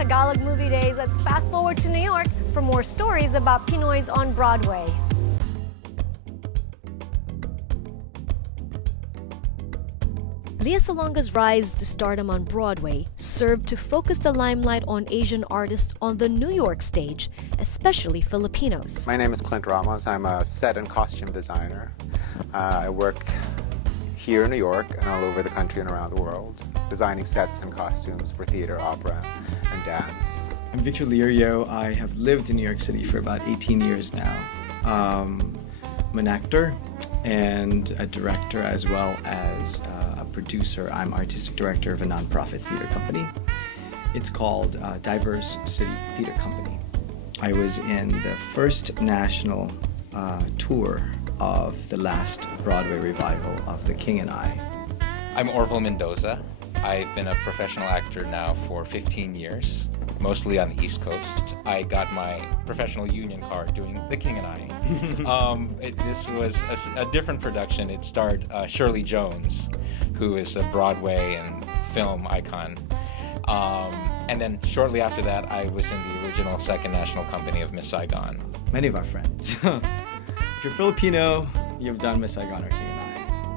Tagalog Movie Days. Let's fast forward to New York for more stories about Pinoys on Broadway. Lea Salonga's rise to stardom on Broadway served to focus the limelight on Asian artists on the New York stage, especially Filipinos. My name is Clint Ramos. I'm a set and costume designer. I work here in New York and all over the country and around the world, designing sets and costumes for theater, opera, and dance. I'm Victor Lirio. I have lived in New York City for about 18 years now. I'm an actor and a director as well as a producer. I'm artistic director of a nonprofit theater company. It's called Diverse City Theater Company. I was in the first national tour of the last Broadway revival of The King and I. I'm Orville Mendoza. I've been a professional actor now for 15 years, mostly on the East Coast. I got my professional union card doing The King and I. This was a different production. It starred Shirley Jones, who is a Broadway and film icon. And then shortly after that, I was in the original second national company of Miss Saigon. Many of our friends. If you're Filipino, you've done Miss Saigon or King and I.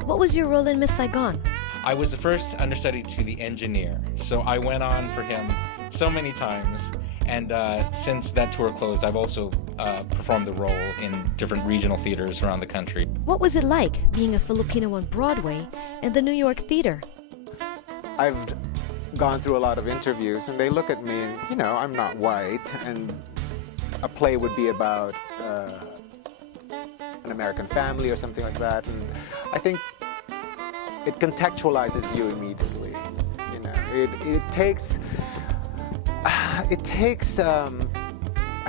What was your role in Miss Saigon? I was the first understudy to the engineer, so I went on for him so many times, and since that tour closed, I've also performed the role in different regional theaters around the country. What was it like being a Filipino on Broadway and the New York theater? I've gone through a lot of interviews, and they look at me and, you know, I'm not white, and a play would be about an American family or something like that, and I think it contextualizes you immediately. You know, it takes I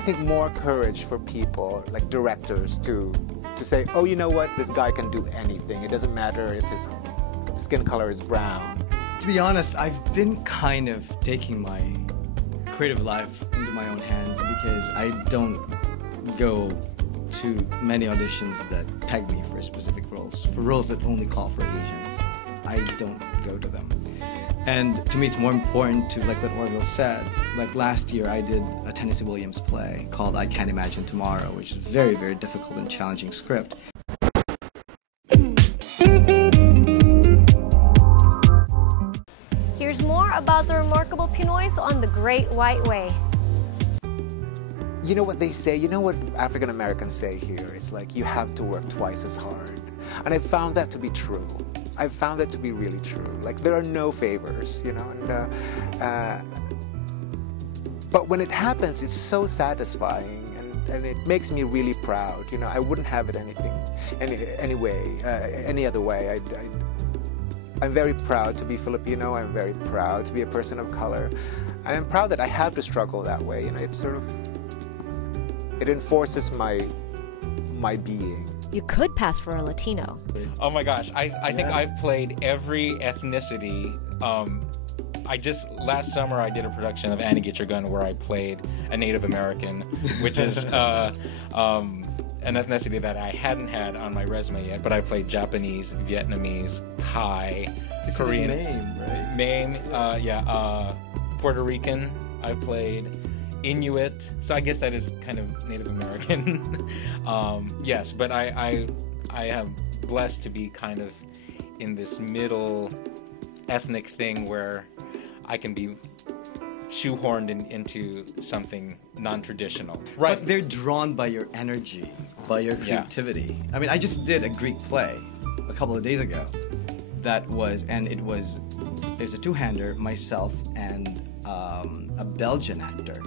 think more courage for people like directors to say, oh, you know what, this guy can do anything. It doesn't matter if his skin color is brown. To be honest, I've been kind of taking my creative life into my own hands because I don't go to many auditions that peg me for specific roles. For roles that only call for Asians, I don't go to them. And to me, it's more important to, like what Orville said, like last year I did a Tennessee Williams play called I Can't Imagine Tomorrow, which is a very, very difficult and challenging script. Here's more about the remarkable Pinoys on the Great White Way. You know what they say, you know what African Americans say here? It's like you have to work twice as hard. And I found that to be true. I've found that to be really true. Like, there are no favors, you know, but when it happens, it's so satisfying, and it makes me really proud. You know, I wouldn't have it any other way. I'm very proud to be Filipino. I'm very proud to be a person of color. And I'm proud that I have to struggle that way. You know, it enforces my being. You could pass for a Latino. Oh my gosh, I think I've played every ethnicity. Last summer I did a production of Annie Get Your Gun where I played a Native American, which is an ethnicity that I hadn't had on my resume yet, but I played Japanese, Vietnamese, Thai, Korean. Maine, right? Puerto Rican, I played. Inuit, so I guess that is kind of Native American. Yes, but I am blessed to be kind of in this middle ethnic thing where I can be shoehorned into something non-traditional. Right. But they're drawn by your energy, by your creativity. Yeah. I mean, I just did a Greek play a couple of days ago there's a two-hander, myself and a Belgian actor.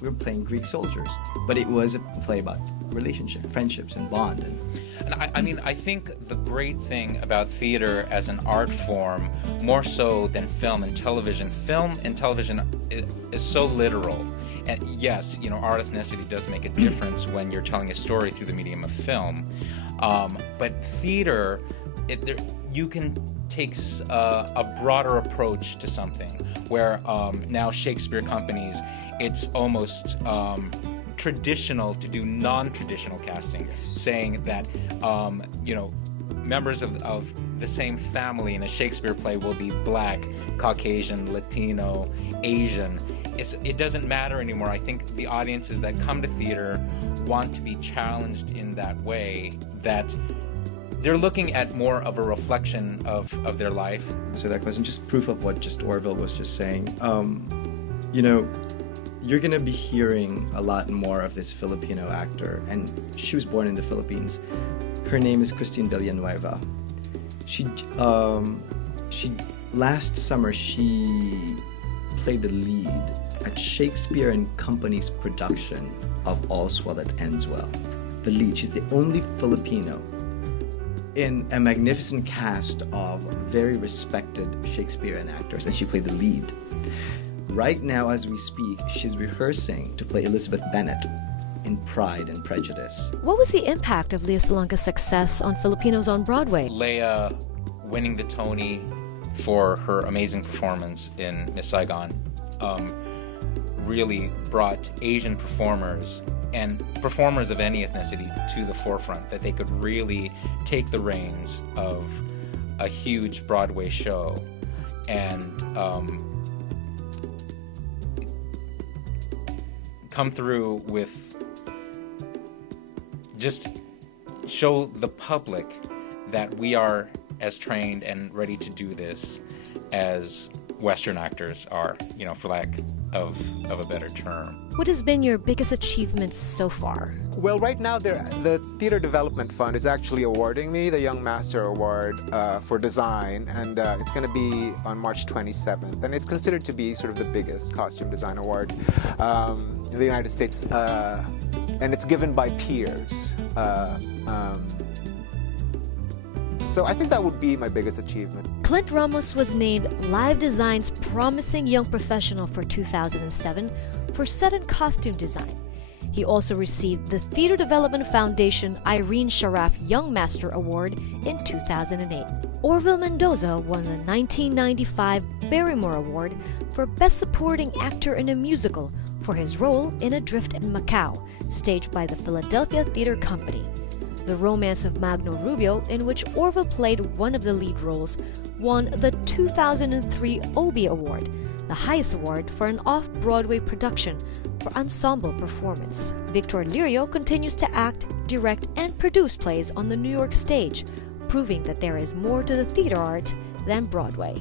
We were playing Greek soldiers, but it was a play about relationship, friendships, and bond. And I think the great thing about theater as an art form, more so than film and television is so literal. And yes, you know, our ethnicity does make a difference when you're telling a story through the medium of film. But theater, you can take a broader approach to something, where now Shakespeare companies, it's almost traditional to do non-traditional casting, saying that, you know, members of the same family in a Shakespeare play will be Black, Caucasian, Latino, Asian. It doesn't matter anymore. I think the audiences that come to theater want to be challenged in that way, that they're looking at more of a reflection of their life. So that wasn't just proof of what just Orville was just saying. You know, you're gonna be hearing a lot more of this Filipino actor, and she was born in the Philippines. Her name is Christine Villanueva. She last summer she played the lead at Shakespeare and Company's production of All's Well That Ends Well. The lead. She's the only Filipino in a magnificent cast of very respected Shakespearean actors, and she played the lead. Right now, as we speak, she's rehearsing to play Elizabeth Bennet in Pride and Prejudice. What was the impact of Lea Salonga's success on Filipinos on Broadway? Lea winning the Tony for her amazing performance in Miss Saigon really brought Asian performers and performers of any ethnicity to the forefront, that they could really take the reins of a huge Broadway show and come through with just show the public that we are as trained and ready to do this as Western actors are, you know, for lack of a better term. What has been your biggest achievement so far? Well, right now the Theater Development Fund is actually awarding me the Young Master Award for design, and it's going to be on March 27th, and it's considered to be sort of the biggest costume design award in the United States, and it's given by peers. So I think that would be my biggest achievement. Clint Ramos was named Live Design's Promising Young Professional for 2007 for set and costume design. He also received the Theater Development Foundation Irene Sharaf Young Master Award in 2008. Orville Mendoza won the 1995 Barrymore Award for Best Supporting Actor in a Musical for his role in Adrift in Macau, staged by the Philadelphia Theater Company. The Romance of Magno Rubio, in which Orville played one of the lead roles, won the 2003 Obie Award, the highest award for an off-Broadway production for ensemble performance. Victor Lirio continues to act, direct, and produce plays on the New York stage, proving that there is more to the theater art than Broadway.